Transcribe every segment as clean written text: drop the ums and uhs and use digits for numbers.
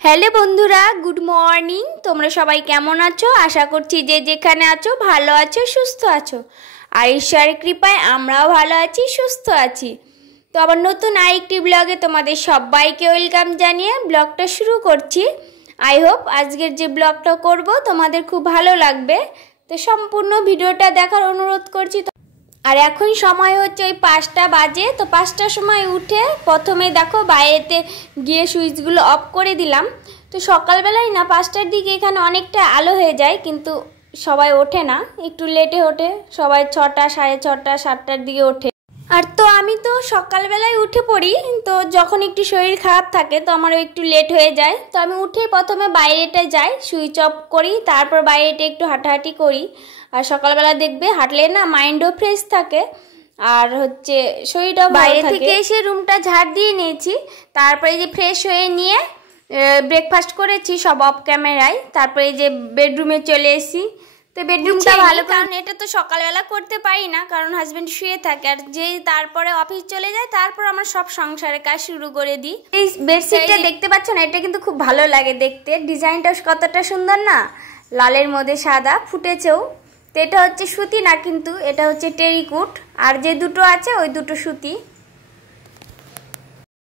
Hello बंधुरा good morning তোমরা সবাই কেমন আছো আশা করছি যে যেখানে আছো ভালো আছো সুস্থ আছো আর ঈশ্বরের কৃপায় আমরাও ভালো আছি সুস্থ আছি। তো আবার নতুন আরেকটি ব্লগে তোমাদের সবাইকে ওয়েলকাম জানিয়ে ব্লগটা শুরু করছি। আই হোপ আজকের যে ব্লগটা করব তোমাদের খুব ভালো লাগবে, তো সম্পূর্ণ ভিডিওটা দেখার অনুরোধ করছি। আর এখন সময় হচ্ছে ওই 5টা বাজে। তো 5টার সময় উঠে প্রথমে দেখো বাইরেতে গিয়ে সুইচগুলো অফ করে দিলাম। তো সকালবেলায় না 5টার দিকে এখানে অনেকটা আলো হয়ে যায়, কিন্তু সবাই ওঠে না, একটু লেটে ওঠে, সবাই 6টা 6:30 7টার দিকে ওঠে। আর তো আমি তো সকালবেলায় উঠে পড়ি, তো যখন একটু শরীর খারাপ থাকে তো আমারও একটু লেট হয়ে যায়। তো আমি উঠে প্রথমে বাইরেটা যাই, সুইচ অফ করি, তারপর বাইরেটা একটু হাঁটাহাঁটি করি। আর সকালবেলা দেখবে হাঁটলে না মাইন্ডও ফ্রেশ থাকে আর হচ্ছে শরীরটাও বাইরে থেকে এসে রুমটা ঝাড় দিয়ে নিয়েছি। তারপরে যে ফ্রেশ হয়ে নিয়ে ব্রেকফাস্ট করেছি সব অফ ক্যামেরায়। তারপরে যে বেডরুমে চলে এসেছি। তো বেডরুমটা ভালো, কারণ এটা তো সকালবেলা করতে পারি না, কারণ হাজবেন্ড শুয়ে থাকে আর যেই তারপরে অফিস চলে যায় তারপর আমার সব সংসারের কাজ শুরু করে দিই। এই বেডশিটটা দেখতে পাচ্ছ না, এটা কিন্তু খুব ভালো লাগে দেখতে, ডিজাইনটা কতটা সুন্দর না, লালের মধ্যে সাদা ফুটেছেও। তো এটা হচ্ছে সুতি না, কিন্তু এটা হচ্ছে টেরিকুট, আর যে দুটো আছে ওই দুটো সুতি।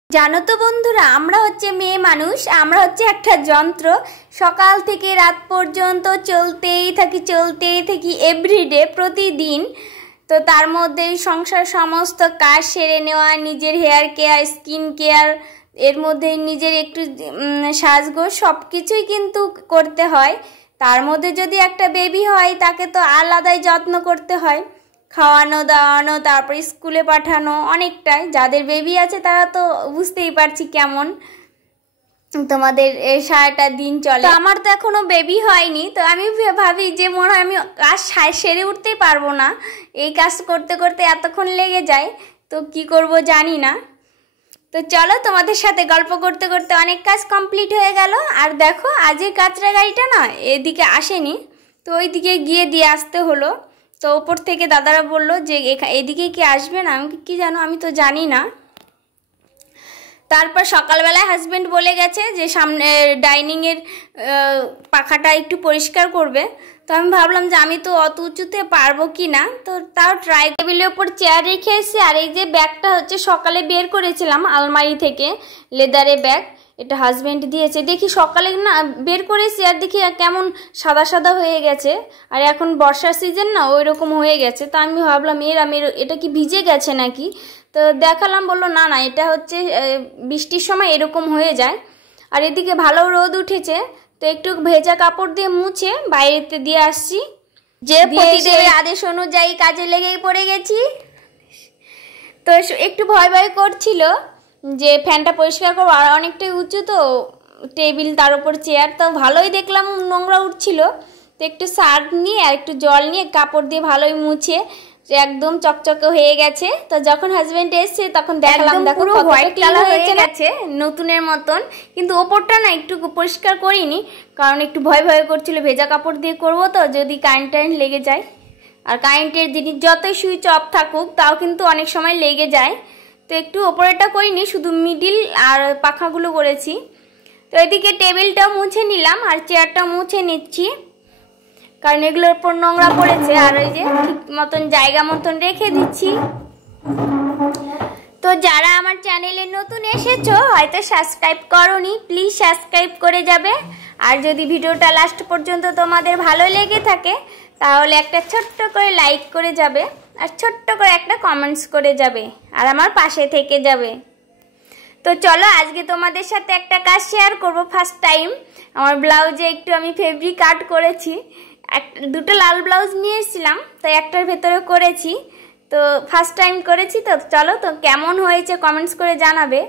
জানো তো বন্ধুরা, আমরা হচ্ছে মেয়ে মানুষ, আমরা হচ্ছে একটা যন্ত্র, সকাল থেকে রাত পর্যন্ত চলতেই থাকি এভরিডে, প্রতিদিন। তো তার মধ্যে সংসার সমস্ত কাজ সেরে নেওয়া, নিজের হেয়ার কেয়ার, স্কিন কেয়ার, এর মধ্যে নিজের একটু সাজগোজ সব কিছুই কিন্তু করতে হয়। তার মধ্যে যদি একটা বেবি হয় তাকে তো আলাদাই যত্ন করতে হয়, খাওয়ানো দাওয়ানো, তারপর স্কুলে পাঠানো, অনেকটাই। যাদের বেবি আছে তারা তো বুঝতেই পারছি কেমন তোমাদের এই সারাটা দিন চলে। আমার তো এখনো বেবি হয়নি, তো আমি ভাবি যে মনে হয় আমি কাজ সেরে উঠতেই পারবো না, এই কাজ করতে করতে এতক্ষণ লেগে যায়, তো কি করব জানি না। তো চলো তোমাদের সাথে গল্প করতে করতে অনেক কাজ কমপ্লিট হয়ে গেল। আর দেখো আজকে কাচরা গাড়িটা না এদিকে আসেনি, তো ওইদিকে গিয়ে দিয়ে আসতে হলো। তো ওপর থেকে দাদারা বললো যে এদিকে কি আসবে না, আমি কি জানো, আমি তো জানি না। তারপর সকালবেলায় হাজবেন্ড বলে গেছে যে সামনে ডাইনিংয়ের পাখাটা একটু পরিষ্কার করবে। তো আমি ভাবলাম যে আমি তো অত উঁচুতে পারবো কি না, তো তাও ট্রাই। টেবিলের ওপর চেয়ার রেখে এসে, আর এই যে ব্যাগটা হচ্ছে সকালে বের করেছিলাম আলমারি থেকে, লেদারের ব্যাগ, এটা হাজবেন্ড দিয়েছে। দেখি সকালে না বের করেছি আর দেখি কেমন সাদা সাদা হয়ে গেছে, আর এখন বর্ষার সিজন না ওই রকম হয়ে গেছে। তো আমি ভাবলাম এটা কি ভিজে গেছে নাকি, তো দেখালাম, বললো না না এটা হচ্ছে বৃষ্টির সময় এরকম হয়ে যায়। আর এদিকে ভালো রোদ উঠেছে, তো একটু ভেজা কাপড় দিয়ে মুছে বাইরেতে দিয়ে আসছি, যে প্রতিদিনের আদেশ অনুযায়ী কাজে লেগেই পড়ে গেছি। তো একটু ভয় ভয় করছিল যে ফ্যানটা পরিষ্কার করবো, আর অনেকটাই উঁচু তো টেবিল, তার উপর চেয়ার, তো ভালোই দেখলাম নোংরা উঠছিল। তো একটু সার্ফ নিয়ে আর একটু জল নিয়ে কাপড় দিয়ে ভালোই মুছে একদম চকচকে হয়ে গেছে। তো যখন হাজবেন্ড এসছে তখন দেখলাম দেখো হোয়াইট কালার হয়ে গেছে নতুনের মতন, কিন্তু ওপরটা না একটু পরিষ্কার করিনি, কারণ একটু ভয় ভয় করছিল ভেজা কাপড় দিয়ে করবো তো যদি কারেন্ট লেগে যায়। আর কারেন্টের জিনিস যতই সুইচ অফ থাকুক তাও কিন্তু অনেক সময় লেগে যায়, তো একটু ওপরেটা করিনি, শুধু মিডিল আর পাখাগুলো করেছি। তো এদিকে টেবিলটাও মুছে নিলাম আর চেয়ারটাও মুছে নিচ্ছি, কারণ এগুলোর উপর নোংরা পড়েছে, আর ওই যে ঠিক মতন জায়গা মতন রেখে দিচ্ছি। তো যারা আমার চ্যানেলে নতুন এসেছো হয়তো সাবস্ক্রাইব করোনি, প্লিজ সাবস্ক্রাইব করে যাবে। আর যদি ভিডিওটা লাস্ট পর্যন্ত তোমাদের ভালো লেগে থাকে তাহলে একটা ছোট্ট করে লাইক করে যাবে, আর ছোট্ট করে একটা কমেন্টস করে যাবে, আর আমার পাশে থেকে যাবে। তো চলো আজকে তোমাদের সাথে একটা কাজ শেয়ার করব। ফার্স্ট টাইম আমার ব্লাউজে একটু আমি ফেব্রিক আর্ট করেছি, দুটো লাল ব্লাউজ নিয়ে এসেছিলাম, তো একটার ভেতরে করেছি, তো ফার্স্ট টাইম করেছি। তো চলো তো কেমন হয়েছে কমেন্টস করে জানাবে।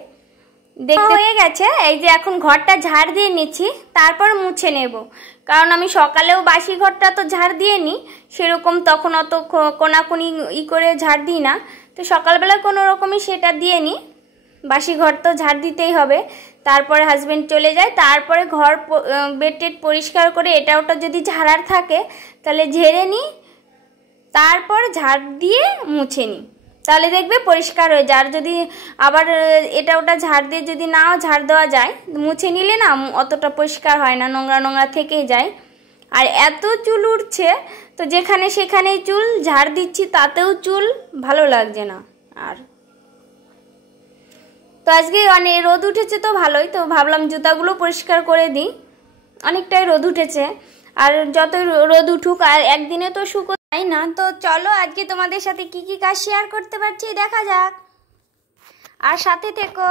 দেখতে হয়ে গেছে, এই যে এখন ঘরটা ঝাড় দিয়ে নিচ্ছি, তারপর মুছে নেব, কারণ আমি সকালেও বাসি ঘরটা তো ঝাড় দিয়ে নিই, সেরকম তখন অত কোনাকুনি করে ঝাড় দিই না। তো সকালবেলা কোনো রকমই সেটা দিয়ে নিই, বাসি ঘর তো ঝাড় দিতেই হবে। তারপরে হাজব্যান্ড চলে যায়, তারপরে ঘর বেড টেড পরিষ্কার করে এটা ওটা যদি ঝাড়ার থাকে তাহলে ঝেড়ে নিই, তারপর ঝাড় দিয়ে মুছে নিই, তাহলে দেখবে পরিষ্কার হয়ে যায়। আর যদি আবার এটা ওটা ঝাড় দিয়ে যদি নাও ঝাড় দেওয়া যায়, মুছে নিলে না অতটা পরিষ্কার হয় না, নোংরা নোংরা থেকেই যায়। আর এত চুল উঠছে, তো যেখানে সেখানেই চুল, ঝাড় দিচ্ছি তাতেও চুল, ভালো লাগছে না। আর তো আজকে অনেক রোদ উঠেছে তো ভালোই, তো ভাবলাম জুতাগুলো পরিষ্কার করে দিই, অনেকটাই রোদ উঠেছে। আর যত রোদ উঠুক আর একদিনে তো শুকো, তাই না? তো চলো আজকে তোমাদের সাথে কি কি কাজ শেয়ার করতে পারছি দেখা যাক, আর সাথে থেকো।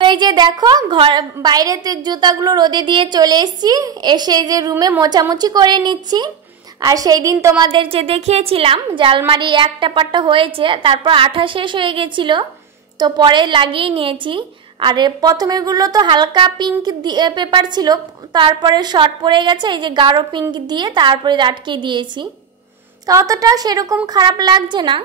এই যে দেখো, ঘর বাইরেতে জুতাগুলো রোদে দিয়ে চলে এসেছি, এসে যে রুমে মোছামুছি করে নিচ্ছি। আর সেই দিন তোমাদের যে দেখিয়েছিলাম যে আলমারি একটা পাট্টা হয়েছে, তারপর আঠা শেষ হয়ে গেছিলো, তো পরে লাগিয়ে নিয়েছি। আর প্রথমেগুলো তো হালকা পিঙ্ক পেপার ছিল, তারপরে শর্ট পড়ে গেছে, এই যে গাঢ় পিঙ্ক দিয়ে তারপরে আটকে দিয়েছি, তো অতটাও সেরকম খারাপ লাগছে না।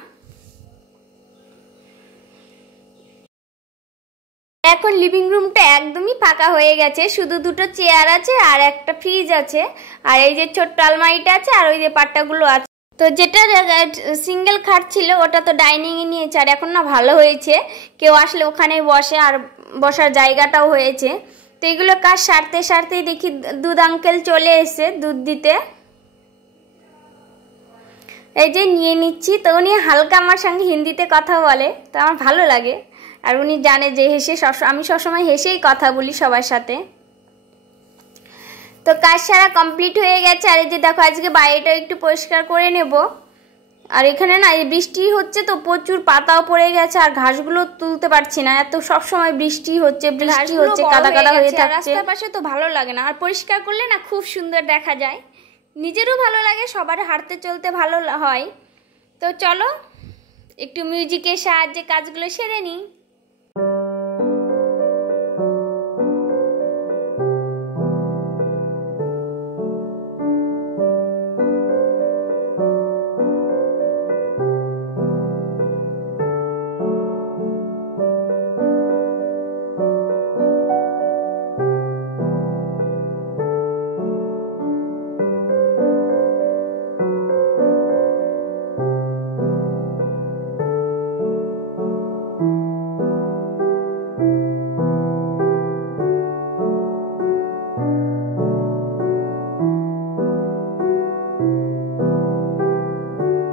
এখন লিভিং রুমটা একদমই ফাঁকা হয়ে গেছে, শুধু দুটো চেয়ার আছে আর একটা ফ্রিজ আছে, আর এই যে ছোট্ট আলমারিটা আছে, আর ওই যে পাট্টাগুলো আছে। তো যেটা সিঙ্গেল খাট ছিল ওটা তো ডাইনিংয়ে নিয়েছে, আর এখন না ভালো হয়েছে, কেউ আসলে ওখানেই বসে, আর বসার জায়গাটাও হয়েছে। তো এগুলো কাজ সারতে সারতেই দেখি দুধ আঙ্কেল চলে এসে দুধ দিতে, এই যে নিয়ে নিচ্ছি। তো উনি হালকা আমার সঙ্গে হিন্দিতে কথা বলে, তো আমার ভালো লাগে, আর উনি জানে যে আমি সবসময় হেসেই কথা বলি সবার সাথে। তো কাজ সারা কমপ্লিট হয়ে গেছে। আর এই যে দেখো, আজকে বাইরেটা একটু পরিষ্কার করে নেব। আর এখানে না এই বৃষ্টি হচ্ছে, তো প্রচুর পাতাও পড়ে গেছে, আর ঘাসগুলো তুলতে পারছি না, এত সব সময় বৃষ্টি হচ্ছে কাদা কাদা হয়ে থাকছে রাস্তার পাশে, তো ভালো লাগে না। আর পরিষ্কার করলে না খুব সুন্দর দেখা যায়, নিজেরও ভালো লাগে, সবার হাঁটতে চলতে ভালো হয়। তো চলো একটু মিউজিকের সাহায্যে কাজগুলো সেরে নিই।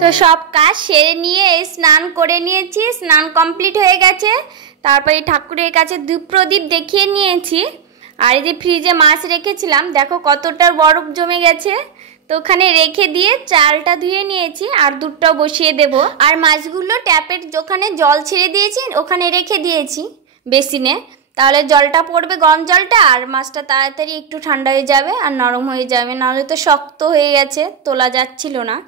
তো সব কাজ সেরে নিয়ে স্নান করে নিয়েছি, স্নান কমপ্লিট হয়ে গেছে। তারপরে ঠাকুরের কাছে ধূপ প্রদীপ দেখিয়ে নিয়েছি। আর এই যে ফ্রিজে মাছ রেখেছিলাম, দেখো কতটা বরফ জমে গেছে, তো ওখানে রেখে দিয়ে চালটা ধুয়ে নিয়েছি, আর দুধটাও বসিয়ে দেব। আর মাছগুলো ট্যাপের ওখানে জল ছেড়ে দিয়েছি, ওখানে রেখে দিয়েছি বেসিনে, তাহলে জলটা পড়বে গরম জলটা, আর মাছটা তাড়াতাড়ি একটু ঠান্ডা হয়ে যাবে আর নরম হয়ে যাবে, নাহলে তো শক্ত হয়ে গেছে, তোলা যাচ্ছিল না।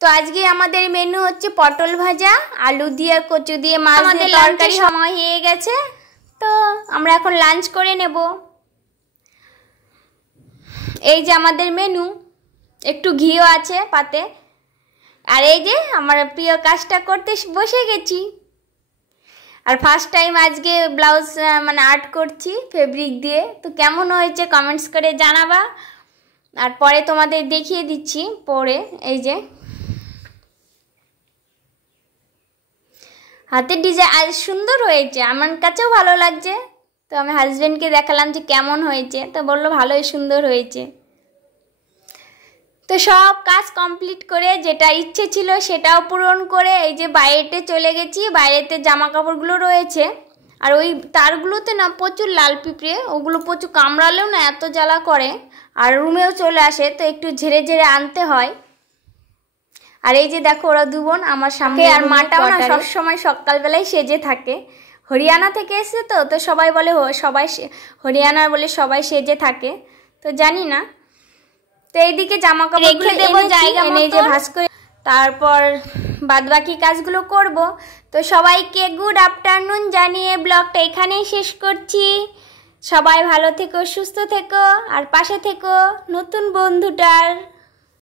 তো আজকে আমাদের মেনু হচ্ছে পটল ভাজা, আলু দিয়ে কচু দিয়ে মাছ দিয়ে তরকারি। সময় হয়ে গেছে, তো আমরা এখন লাঞ্চ করে নেব। এই যে আমাদের মেনু, একটু ঘিও আছে পাতে। আর এই যে আমার প্রিয় কাজটা করতে বসে গেছি। আর ফার্স্ট টাইম আজকে ব্লাউজ মানে আর্ট করছি ফেব্রিক দিয়ে, তো কেমন হয়েছে কমেন্টস করে জানাবা। আর পরে তোমাদের দেখিয়ে দিচ্ছি পরে। এই যে হাতের ডিজাইন আজ সুন্দর হয়েছে, আমার কাছেও ভালো লাগছে। তো আমি হাজবেন্ডকে দেখালাম যে কেমন হয়েছে, তো বললো ভালোই সুন্দর হয়েছে। তো সব কাজ কমপ্লিট করে যেটা ইচ্ছে ছিল সেটাও পূরণ করে এই যে বাইরেতে চলে গেছি। বাইরেতে জামা কাপড়গুলো রয়েছে, আর ওই তারগুলোতে না প্রচুর লাল পিঁপড়ে, ওগুলো প্রচুর কামড়ালেও না এত জ্বালা করে, আর রুমেও চলে আসে, তো একটু ঝেড়ে ঝেড়ে আনতে হয়। আর এই যে দেখো ওরা দু বোন আমার সামনে, আর মাটাও না সবসময় সকালবেলায় সেজে থাকে। হরিয়ানা থেকে এসে তো সবাই বলে সবাই হরিয়ানার বলে সবাই সেজে থাকে, তো জানি না। তো এইদিকে জামা কাপড় রেখে দেবো জায়গা মতো, যে ভাঁজ করে তারপর বাদবাকি কাজগুলো করব। তো সবাইকে গুড আফটারনুন জানিয়ে ব্লগটা এখানেই শেষ করছি। সবাই ভালো থেকো, সুস্থ থেকো, আর পাশে থেকো নতুন বন্ধুটার।